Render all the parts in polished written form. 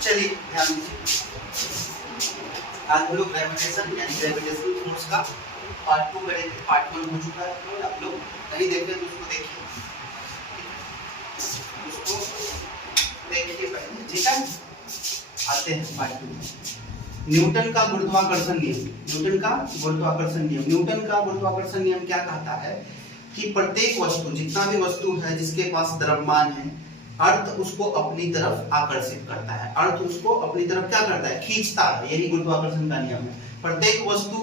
चलिए ध्यान दीजिए, आज हम लोग ग्रेविटेशन यानी ग्रेविटेशनल फोर्स का पार्ट 2 करेंगे। पार्ट 1 हो चुका है, आप लोग नहीं देख रहे तो उसको देखिए, पहले, ठीक है। आते हैं पार्ट 2। न्यूटन का गुरुत्वाकर्षण नियम। न्यूटन का गुरुत्वाकर्षण नियम, न्यूटन का गुरुत्वाकर्षण नियम क्या कहता है कि प्रत्येक वस्तु, जितना भी वस्तु है जिसके पास द्रव्यमान है, अर्थ उसको अपनी तरफ आकर्षित करता है, अर्थ उसको अपनी तरफ क्या करता है, खींचता है। यही गुरुत्वाकर्षण का नियम है। प्रत्येक वस्तु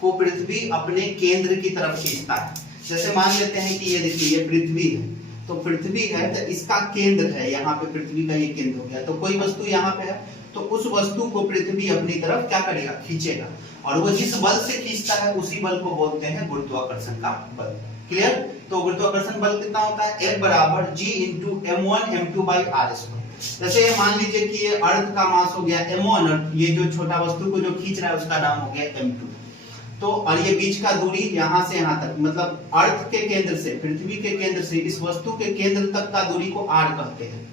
को पृथ्वी अपने केंद्र की तरफ खींचता है। जैसे मान लेते हैं कि ये देखिए, ये पृथ्वी है, तो पृथ्वी है तो इसका केंद्र है, यहाँ पे पृथ्वी का ये केंद्र हो गया। तो कोई वस्तु यहाँ पे है तो उस वस्तु को पृथ्वी अपनी तरफ क्या करेगा, खींचेगा, और वो जिस बल से खींचता है उसी बल को बोलते हैं गुरुत्वाकर्षण का बल। क्लियर? तो गुरुत्वाकर्षण बल कितना होता है, F बराबर G into m1 m2 by r square. जैसे ये मान लीजिए कि ये अर्थ का मास हो गया m1 और ये जो छोटा वस्तु को जो खींच रहा है उसका नाम हो गया m2। तो और ये बीच का दूरी यहाँ से यहाँ तक, मतलब अर्थ के केंद्र से, पृथ्वी के केंद्र से इस वस्तु के केंद्र तक का दूरी को r कहते हैं।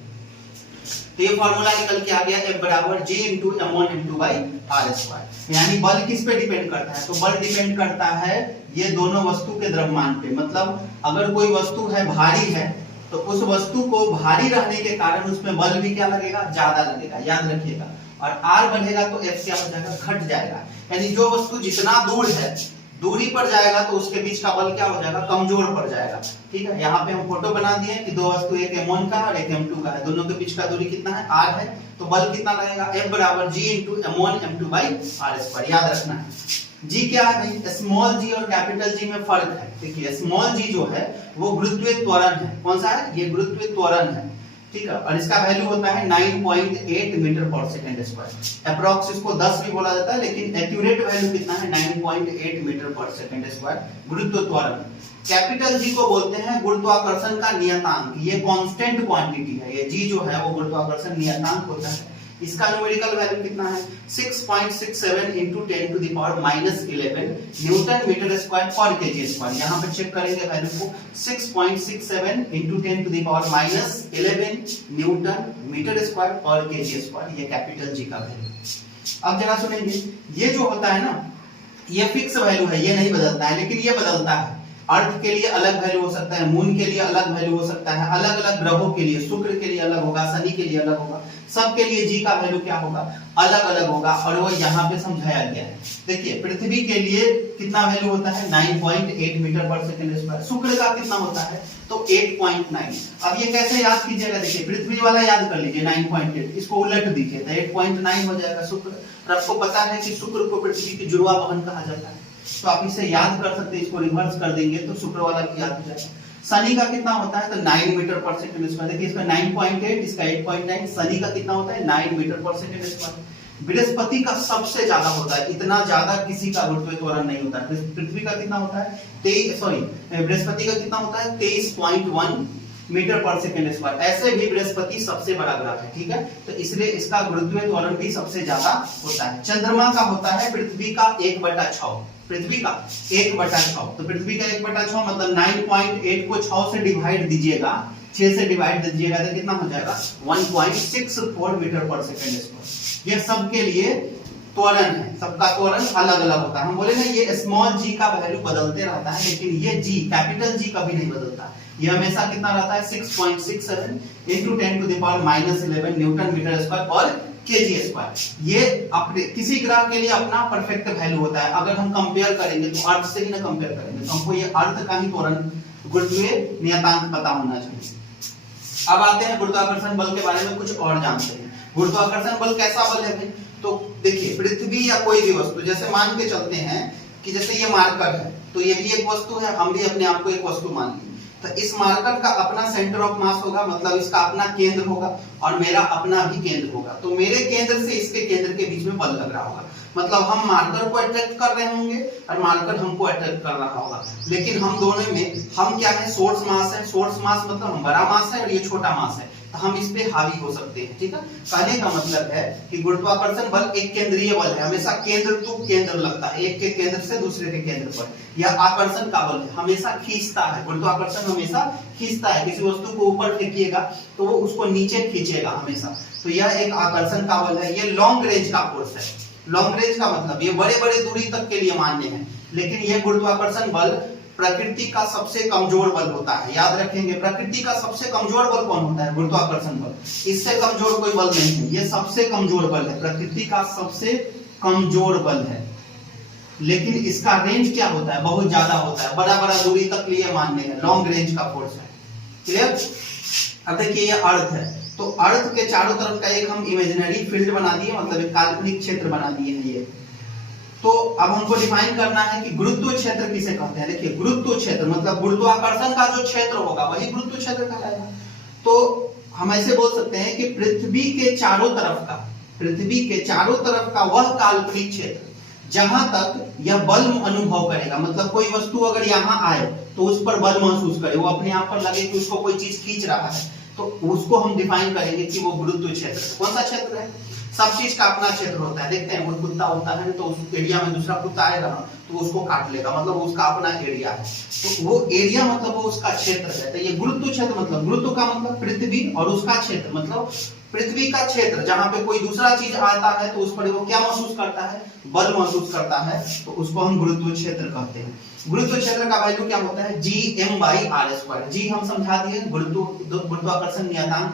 तो ये फॉर्मूला निकल के आ गया F बराबर G into m1 m2 by r square. यानी बल किस पे डिपेंड करता है, तो बल डिपेंड करता है ये दोनों वस्तु के द्रव्यमान पे। मतलब अगर कोई वस्तु है भारी है तो उस वस्तु को भारी रहने के कारण उसमें बल भी क्या लगेगा, ज्यादा लगेगा, याद रखिएगा। और r बढ़ेगा तो F क्या हो जाएगा, घट जाएगा। यानी जो वस्तु जितना दूर है, दूरी पर जाएगा तो उसके बीच का बल क्या हो जाएगा, कमजोर पड़ जाएगा। ठीक है, यहाँ पे हम फोटो बना दिए कि दो वस्तु, एक m1 का और एक m2 का है, दोनों के बीच का दूरी कितना है, r है। तो बल कितना लगेगा, F बराबर G into m1 m2 by r square. याद रखना है g क्या है भाई, स्मॉल g और कैपिटल G में फर्क है। देखिए स्मॉल g जो है वो गुरुत्वीय त्वरण है। कौन सा है, ये गुरुत्वीय त्वरण है, ठीक है। और इसका वैल्यू होता है 9.8 मीटर पर सेकंड स्क्वायर। अप्रॉक्स इसको 10 भी बोला जाता है, लेकिन एक्यूरेट वैल्यू कितना है, 9.8 मीटर पर सेकंड स्क्वायर गुरुत्व त्वरण। कैपिटल जी को बोलते हैं गुरुत्वाकर्षण का नियतांक। ये कांस्टेंट क्वांटिटी है, ये जी जो है वो गुरुत्वाकर्षण नियतांक होता है। इसका न्यूमेरिकल वैल्यू कितना है, 6.67 into 10 to the power -11 newton metre square per KG square. यहाँ पे चेक करेंगे वैल्यू को, 6.67 into 10 to the power -11 newton metre square per KG square. ये कैपिटल जी का वैल्यू। अब जरा सुनेंगे, ये जो होता है ना, ये फिक्स वैल्यू है, ये नहीं बदलता है, लेकिन ये बदलता है। अर्थ के लिए अलग वैल्यू हो सकता है, मून के लिए अलग वैल्यू हो सकता है, अलग अलग ग्रहों के लिए, शुक्र के लिए अलग होगा, शनि के लिए अलग होगा, सबके लिए जी का वैल्यू क्या होगा, अलग अलग होगा। और वो यहाँ पे समझाया गया है। देखिए पृथ्वी के लिए कितना वैल्यू होता है, 9.8 मीटर पर सेकंड स्क्वायर। शुक्र का कितना होता है, तो 8.9। अब ये कैसे याद कीजिएगा, देखिए पृथ्वी वाला याद कर लीजिए 9.8, इसको उलट दीजिए तो 8.9 हो जाएगा शुक्र। और आपको पता है कि शुक्र को पृथ्वी की जुड़वा बहन कहा जाता है, तो आप इसे याद कर सकते हैं, इसको रिवर्स कर देंगे तो शुक्र वाला भी याद हो जाएगा। शनि का कितना होता है, तो 9 मीटर पर सेकंड स्क्वायर। देखिए इसका 9.8, इसका 8.9, शनि का कितना होता है, 9 मीटर पर सेकंड स्क्वायर। बृहस्पति का सबसे ज्यादा होता है, इतना ज्यादा किसी का गुरुत्वीय त्वरण नहीं होता है। पृथ्वी का कितना होता है, बृहस्पति का कितना होता है, 23.1 मीटर पर सेकंड स्क्वायर। ऐसे भी बृहस्पति सबसे बड़ा ग्रह है, ठीक है, तो इसलिए इसका गुरुत्वीय त्वरण भी सबसे ज्यादा होता है। चंद्रमा का होता है पृथ्वी का 1/6, पृथ्वी का 1/6। तो पृथ्वी का 1/6 मतलब 9.8 को 6 से डिवाइड दीजिएगा, 6 से डिवाइड दीजिएगा तो कितना हो जाएगा, 1.64 मीटर पर सेकंड स्क्वायर। ये सबके लिए त्वरण है, सबका त्वरण अलग अलग होता है। हम बोले ना ये स्मॉल जी का वैल्यू बदलते रहता है, लेकिन ये जी कैपिटल जी कभी नहीं बदलता। ये हमेशा कितना रहता है, 6.67 into 10 to the power -11 newton metre square और केजी स्क्वायर। ये अपने किसी ग्रह के लिए अपना परफेक्ट वैल्यू होता है। अगर हम कंपेयर करेंगे तो अर्थ से ही ना कंपेयर करेंगे, तो हमको ये अर्थ का ही त्वरण गुरुत्वीय नियतांक पता होना चाहिए। अब आते हैं गुरुत्वाकर्षण बल के बारे में कुछ और जानते हैं। गुरुत्वाकर्षण बल कैसा बल है, तो देखिए पृथ्वी या कोई भी वस्तु, जैसे मान के चलते हैं कि जैसे ये मार्कर है, तो ये भी एक वस्तु है, हम भी अपने आप को एक वस्तु मान लें। तो इस मार्कर का अपना सेंटर ऑफ मास होगा, मतलब इसका अपना केंद्र होगा, और मेरा अपना भी केंद्र होगा। तो मेरे केंद्र से इसके केंद्र के बीच में बल लग रहा होगा, मतलब हम मार्कर को अट्रैक्ट कर रहे होंगे और मार्कर हमको अट्रैक्ट कर रहा होगा। लेकिन हम दोनों में हम क्या है, सोर्स मास है। सोर्स मास मतलब हम बड़ा मास है और ये छोटा मास है, तो हम इस पे हावी हो सकते हैं, ठीक है। कहने का मतलब है कि गुरुत्वाकर्षण बल एक केंद्रीय बल है, हमेशा केंद्र टू केंद्र लगता है, एक के केंद्र से दूसरे के केंद्र पर। यह आकर्षण का बल है, हमेशा खींचता है। गुरुत्वाकर्षण हमेशा खींचता है, किसी वस्तु को ऊपर फेंकिएगा तो वो उसको नीचे खींचेगा हमेशा। तो यह एक आकर्षण का बल है, ये लॉन्ग रेंज का फोर्स है। लॉन्ग रेंज का मतलब ये बड़े बड़े दूरी तक के लिए मान्य है, लेकिन यह गुरुत्वाकर्षण बल प्रकृति का सबसे कमजोर बल होता है। याद रखेंगे, प्रकृति का सबसे कमजोर बल कौन होता है? गुरुत्वाकर्षण बल। इससे कमजोर कोई बल नहीं है, ये सबसे कमजोर बल है, प्रकृति का सबसे कमजोर बल है। लेकिन इसका रेंज क्या होता है? बहुत ज्यादा होता है, बड़ा बड़ा दूरी तक लिए मान्य है, लॉन्ग रेंज का फोर्स है। क्लियर? अब देखिए ये अर्थ है, तो अर्थ के चारों तरफ का एक हम इमेजिनरी फील्ड बना दिए, मतलब एक काल्पनिक क्षेत्र बना दिए हैं ये। तो अब हमको डिफाइन करना है कि गुरुत्व क्षेत्र किसे कहते हैं। देखिए गुरुत्व क्षेत्र मतलब गुरुत्वाकर्षण का जो क्षेत्र होगा वही गुरुत्व क्षेत्र कहलाएगा। तो हम ऐसे बोल सकते हैं कि पृथ्वी के चारों तरफ का, पृथ्वी के चारों तरफ का वह काल्पनिक क्षेत्र जहां तक यह बल अनुभव करेगा, मतलब कोई वस्तु अगर यहाँ आए तो उस पर बल महसूस करे, वो अपने आप पर लगे कि उसको कोई चीज खींच रहा है, तो उसको हम डिफाइन करेंगे कि वो गुरुत्व क्षेत्र है। कौन सा क्षेत्र है? सब चीज का अपना क्षेत्र होता है। देखते हैं, वो कुत्ता होता है तो उस एरिया में दूसरा कुत्ता आएगा तो उसको काट लेगा, मतलब उसका अपना एरिया है। तो वो एरिया मतलब वो उसका क्षेत्र है। तो ये गुरुत्व क्षेत्र मतलब, गुरुत्व का मतलब पृथ्वी और उसका क्षेत्र मतलब पृथ्वी का क्षेत्र, जहां पे कोई दूसरा चीज आता है तो उस पर वो क्या महसूस करता है? बल महसूस करता है, तो उसको हम गुरुत्व क्षेत्र कहते हैं। गुरुत्व क्षेत्र का वैल्यू क्या होता है? Gm/r²। जी हम समझा दिए, गुरुत्वाकर्षण नियतांक।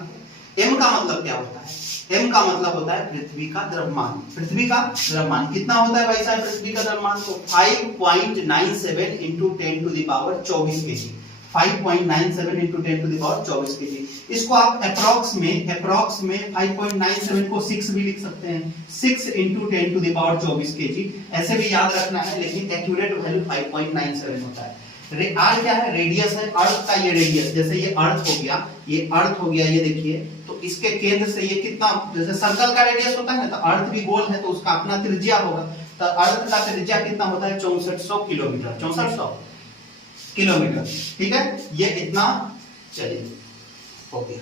m का मतलब क्या होता है? m का मतलब होता है पृथ्वी का द्रव्यमान। पृथ्वी का द्रव्यमान कितना होता है भाई साहब? पृथ्वी का द्रव्यमान तो 5.97 × 10⁻24 kg। 5.97 × 10⁻24 kg। इसको आप अप्रॉक्स में 5.97 को 6 भी लिख सकते हैं, 6 × 10⁻24 kg। ऐसे भी याद रखना है, लेकिन एक्यूरेट वैल्यू 5.97 होता है। आर क्या है? रेडियस है, अर्थ का ये रेडियस। जैसे ये अर्थ हो गया, ये अर्थ हो गया, ये देखिए, तो इसके केंद्र से ये कितना, जैसे सर्कल का रेडियस होता है ना, तो अर्थ भी गोल है तो उसका अपना त्रिज्या होगा। तो अर्थ का त्रिज्या कितना होता है? 6400 किलोमीटर। 6400 किलोमीटर, ठीक है, ये इतना। चलिए, ओके।